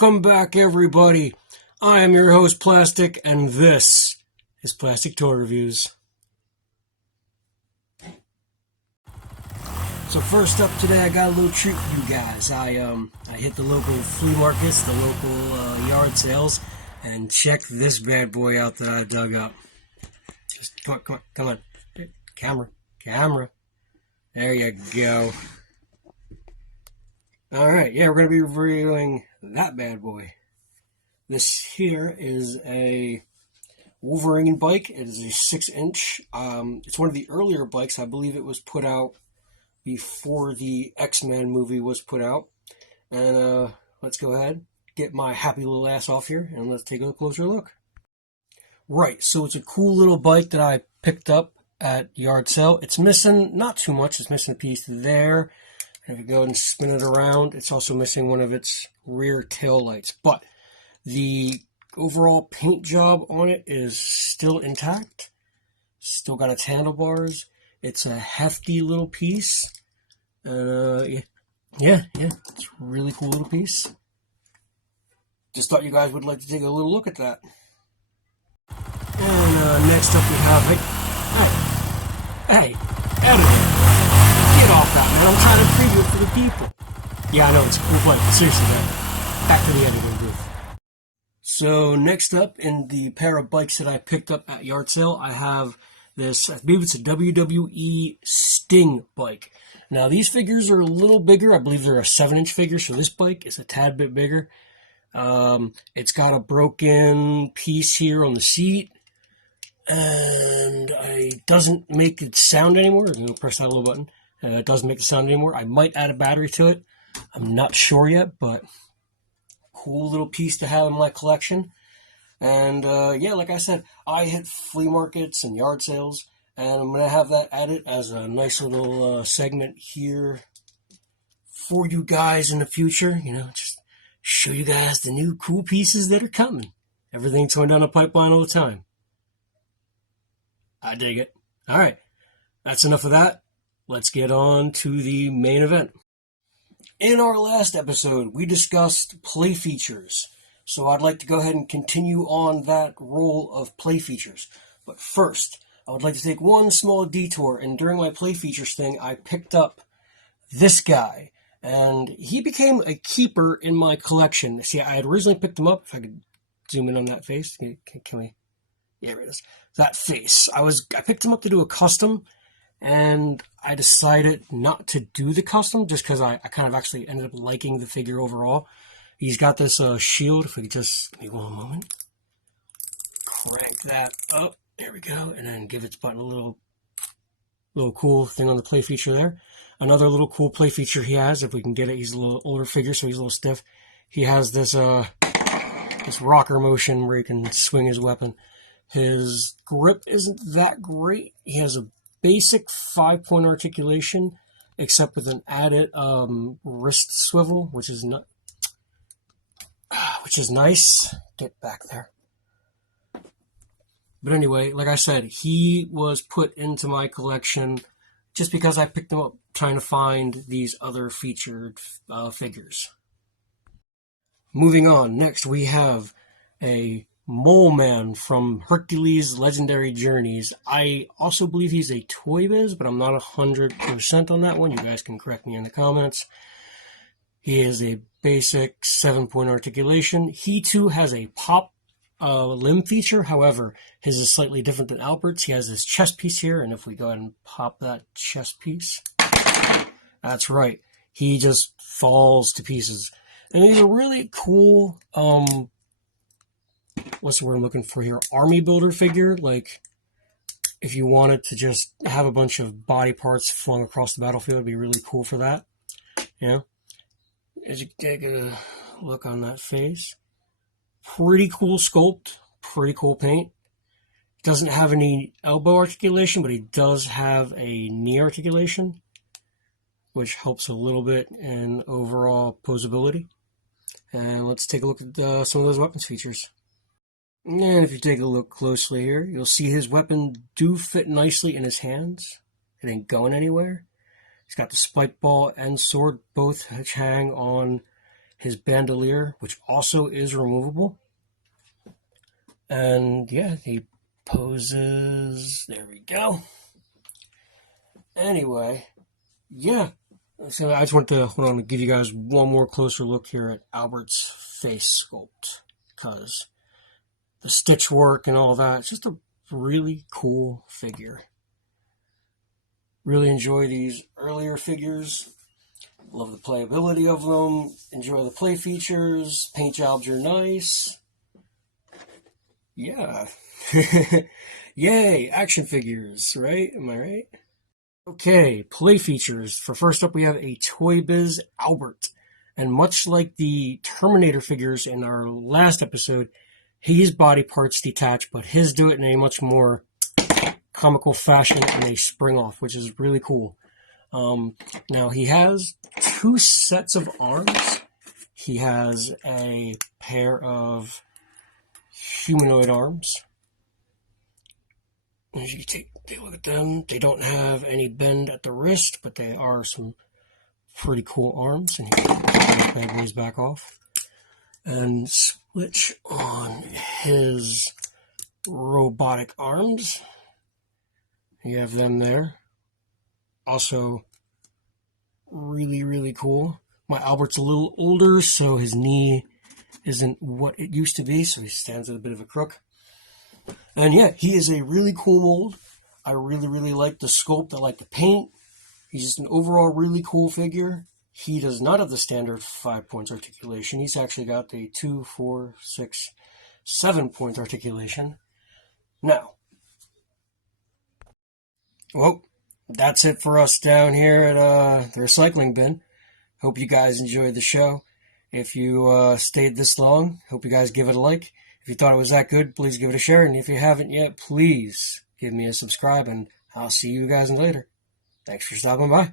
Welcome back, everybody. I am your host, Plastic, and this is Plastic Toy Reviews. So first up today, I got a little treat for you guys. I hit the local flea markets, the local yard sales, and check this bad boy out that I dug up. Just come on. Camera. There you go. Alright, yeah, we're going to be reviewing that bad boy. This here is a Wolverine bike. It is a 6-inch. It's one of the earlier bikes. I believe it was put out before the X-Men movie was put out. And let's go ahead, get my happy little ass off here, and let's take a closer look. Right, so it's a cool little bike that I picked up at yard sale. It's missing, not too much, it's missing a piece there. If you go ahead and spin it around, it's also missing one of its rear tail lights. But the overall paint job on it is still intact. Still got its handlebars. It's a hefty little piece. Yeah, it's a really cool little piece. Just thought you guys would like to take a little look at that. And next up we have, hey, editor. Get off that, man. I'm trying to preview it for the people. Yeah, I know, it's a cool bike. Seriously, man. Back to the editing booth. So, next up, in the pair of bikes that I picked up at yard sale, I have this, I believe it's a WWE Sting bike. Now, these figures are a little bigger. I believe they're a 7-inch figure, so this bike is a tad bit bigger. It's got a broken piece here on the seat. And it doesn't make it sound anymore. I'm going to press that little button. It doesn't make the sound anymore. I might add a battery to it. I'm not sure yet, but cool little piece to have in my collection. And yeah, like I said, I hit flea markets and yard sales, and I'm going to have that added as a nice little segment here for you guys in the future. You know, just show you guys the new cool pieces that are coming. Everything's going down the pipeline all the time. I dig it. All right, that's enough of that. Let's get on to the main event. In our last episode, we discussed play features. So I'd like to go ahead and continue on that role of play features. But first, I would like to take one small detour. And during my play features thing, I picked up this guy. And he became a keeper in my collection. See, I had originally picked him up. If I could zoom in on that face. Can we? Yeah, there it is. That face. I picked him up to do a custom. And I decided not to do the custom just because I kind of actually ended up liking the figure overall. He's got this shield. If we could just give me one moment. Crank that up. There we go. And then give its button a little cool thing on the play feature there. Another little cool play feature he has, if we can get it, he's a little older figure, so he's a little stiff. He has this rocker motion where he can swing his weapon. His grip isn't that great. He has a basic 5-point articulation, except with an added wrist swivel, which is nice. Get back there. But anyway, like I said, he was put into my collection just because I picked him up trying to find these other featured figures. Moving on, next we have a Mole Man from Hercules Legendary Journeys. I also believe he's a Toy Biz, but I'm not 100% on that one. You guys can correct me in the comments. He is a basic 7-point articulation. He too has a pop limb feature. However, his is slightly different than Albert's. He has his chest piece here, and if we go ahead and pop that chest piece, that's right. He just falls to pieces. And he's a really cool what's the word I'm looking for here? Army builder figure. Like, if you wanted to just have a bunch of body parts flung across the battlefield, it'd be really cool for that. Yeah. As you take a look on that face, pretty cool sculpt, pretty cool paint. Doesn't have any elbow articulation, but he does have a knee articulation, which helps a little bit in overall posability. And let's take a look at some of those weapons features. And if you take a look closely here, you'll see his weapon do fit nicely in his hands. It ain't going anywhere. He's got the spike ball and sword both hang on his bandolier, which also is removable. And yeah, he poses. There we go. Anyway, yeah. So I just want to hold on to give you guys one more closer look here at Albert's face sculpt, because the stitch work and all that, it's just a really cool figure. Really enjoy these earlier figures. Love the playability of them. Enjoy the play features. Paint jobs are nice. Yeah. Yay, action figures, right? Am I right? Okay, play features. For first up, we have a Toy Biz Albert. And much like the Terminator figures in our last episode, his body parts detach, but his do it in a much more comical fashion and they spring off, which is really cool. Now, he has 2 sets of arms. He has a pair of humanoid arms. As you take a look at them, they don't have any bend at the wrist, but they are some pretty cool arms. And he can bag these back off. And switch on his robotic arms. You have them there. Also, really, really cool. My Albert's a little older, so his knee isn't what it used to be, so he stands at a bit of a crook. And yeah, he is a really cool mold. I really, really like the sculpt. I like the paint. He's just an overall really cool figure. He does not have the standard 5 points articulation. He's actually got the 2, 4, 6, 7 point articulation. Now, well, that's it for us down here at the recycling bin. Hope you guys enjoyed the show. If you stayed this long, hope you guys give it a like. If you thought it was that good, please give it a share. And if you haven't yet, please give me a subscribe. And I'll see you guys later. Thanks for stopping by.